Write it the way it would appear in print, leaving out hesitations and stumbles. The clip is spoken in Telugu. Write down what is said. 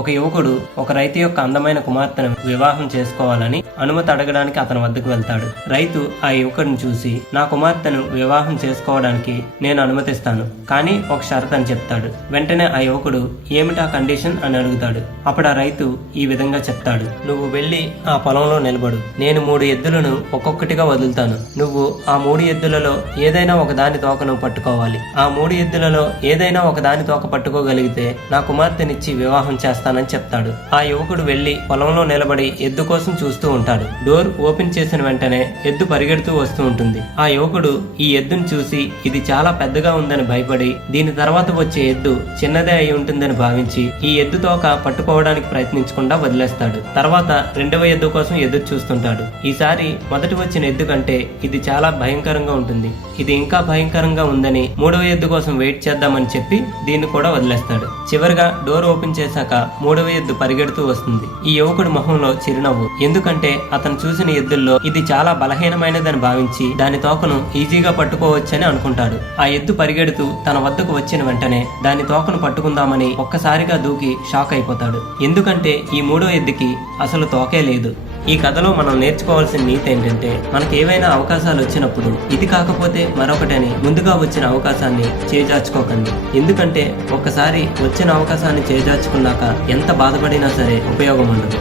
ఒక యువకుడు ఒక రైతు యొక్క అందమైన కుమార్తెను వివాహం చేసుకోవాలని అనుమతి అడగడానికి అతని వద్దకు వెళ్తాడు. రైతు ఆ యువకుడిని చూసి, నా కుమార్తెను వివాహం చేసుకోవడానికి నేను అనుమతిస్తాను, కానీ ఒక షరతు అని చెప్తాడు. వెంటనే ఆ యువకుడు ఏమిటా కండిషన్ అని అడుగుతాడు. అప్పుడు ఆ రైతు ఈ విధంగా చెప్తాడు, నువ్వు వెళ్లి ఆ పొలంలో నిలబడు, నేను 3 ఎద్దులను ఒక్కొక్కటిగా వదులుతాను. నువ్వు ఆ 3 ఎద్దులలో ఏదైనా ఒక దాని తోకను పట్టుకోవాలి. ఆ 3 ఎద్దులలో ఏదైనా ఒక దాని తోక పట్టుకోగలిగితే నా కుమార్తెనిచ్చి వివాహం చేస్తానని చెప్తాడు. ఆ యువకుడు వెళ్లి పొలంలో నిలబడి ఎద్దు కోసం చూస్తూ ఉంటాడు. డోర్ ఓపెన్ చేసిన వెంటనే ఎద్దు పరిగెడుతూ వస్తూ ఉంటుంది. ఆ యువకుడు ఈ ఎద్దును చూసి ఇది చాలా పెద్దగా ఉందని భయపడి దీని తర్వాత వచ్చే ఎద్దు చిన్నదే అయి ఉంటుందని భావించి ఈ ఎద్దు తోక పట్టుకోవడానికి ప్రయత్నించకుండా వదిలేస్తాడు. తర్వాత 2వ ఎద్దు కోసం ఎదురు చూస్తుంటాడు. ఈసారి మొదటి వచ్చిన ఎద్దు కంటే ఇది చాలా భయంకరంగా ఉంటుంది. ఇది ఇంకా భయంకరంగా ఉందని 3వ ఎద్దు కోసం వెయిట్ చేద్దామని చెప్పి దీన్ని కూడా వదిలేస్తాడు. చివరిగా డోర్ ఓపెన్ చేశాక 3వ ఎద్దు పరిగెడుతూ వస్తుంది. ఈ యువకుడి మొహంలో చిరునవ్వు. ఎందుకంటే అతను చూసిన ఎద్దుల్లో ఇది చాలా బలహీనమైనదని భావించి దాని తోకను ఈజీగా పట్టుకోవచ్చని అనుకుంటాడు. ఆ ఎద్దు పరిగెడుతూ తన వద్దకు వచ్చిన వెంటనే దాని తోకను పట్టుకుందామని ఒక్కసారిగా దూకి షాక్ అయిపోతాడు. ఎందుకంటే ఈ 3వ ఎద్దుకి అసలు తోకే లేదు. ఈ కథలో మనం నేర్చుకోవాల్సిన నీతి ఏంటంటే, మనకి ఏవైనా అవకాశాలు వచ్చినప్పుడు ఇది కాకపోతే మరొకటని ముందుగా వచ్చిన అవకాశాన్ని చేజార్చుకోకండి. ఎందుకంటే ఒక్కసారి వచ్చిన అవకాశాన్ని చేజార్చుకున్నాక ఎంత బాధపడినా సరే ఉపయోగం ఉండదు.